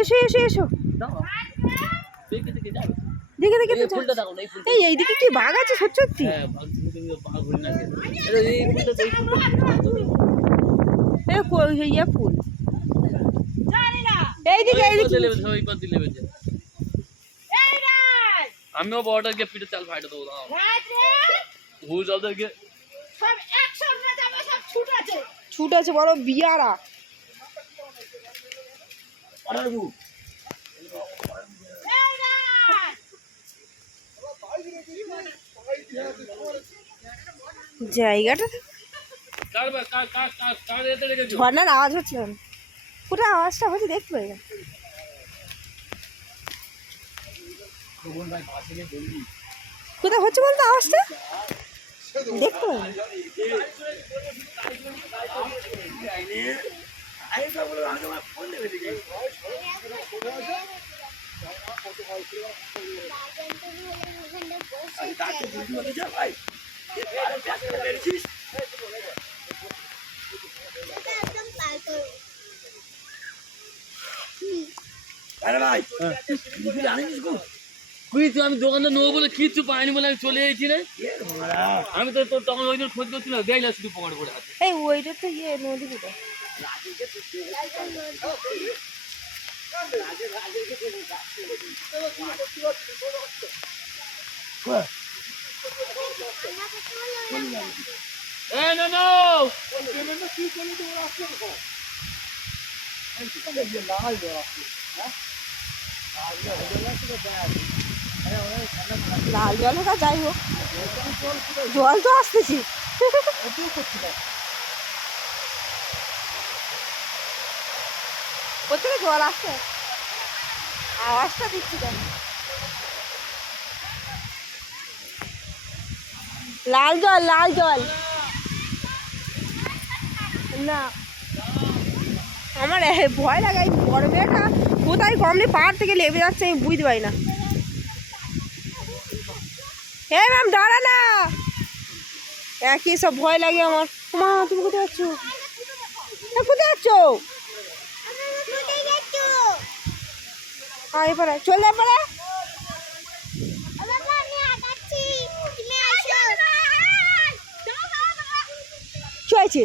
এসো এসো এসো, দেখে দেখে এই এইদিকে কি বাঘ আছে সত্যি সত্যি? ইয়ে ফুল এইদিকে এইদিকে। আমিও বড়টাকে পিঠে চাল ফাইটে দেবো ভুল জলদেরকে সব একসঙ্গে যাবে, সব ছুট আছে, ছুট আছে বড় বিয়ারা। জায়গাটা ঝর্ণার আওয়াজ হচ্ছে, কোথায় আওয়াজটা হচ্ছে দেখতে পাই না। কোথায় হচ্ছে বলতো আওয়াজটা, দেখতে পাই না। আমি দোকানটা নেবো বলে কিচ্ছু পাইনি বলে আমি চলে এসেছি রে। আমি তো তোর তখন ওই দিন খোঁজ করছিলাম, দেখ না শুধু পকেটে পড়ে আছে। এই ওইটা তো ইয়ে নদী কোথায়? লাল জল হোক আর যাই হোক, জল তো আসতেছি। কোথেকে জল আসছে, আওয়াজটা দিচ্ছি কেন? লাল জল, লাল জল না, আমার ভয় লাগে এই বড় মেয়েটা কোথায় কমনি পাহাড় থেকে লেবে যাচ্ছে আমি বুঝতে পারি না। হ্যাঁ ম্যাম দাঁড়া না, একই সব ভয় লাগে আমার। মা তুমি কোথায় যাচ্ছ, কোথায় যাচ্ছ? এবারে চলে এবারে চলছে।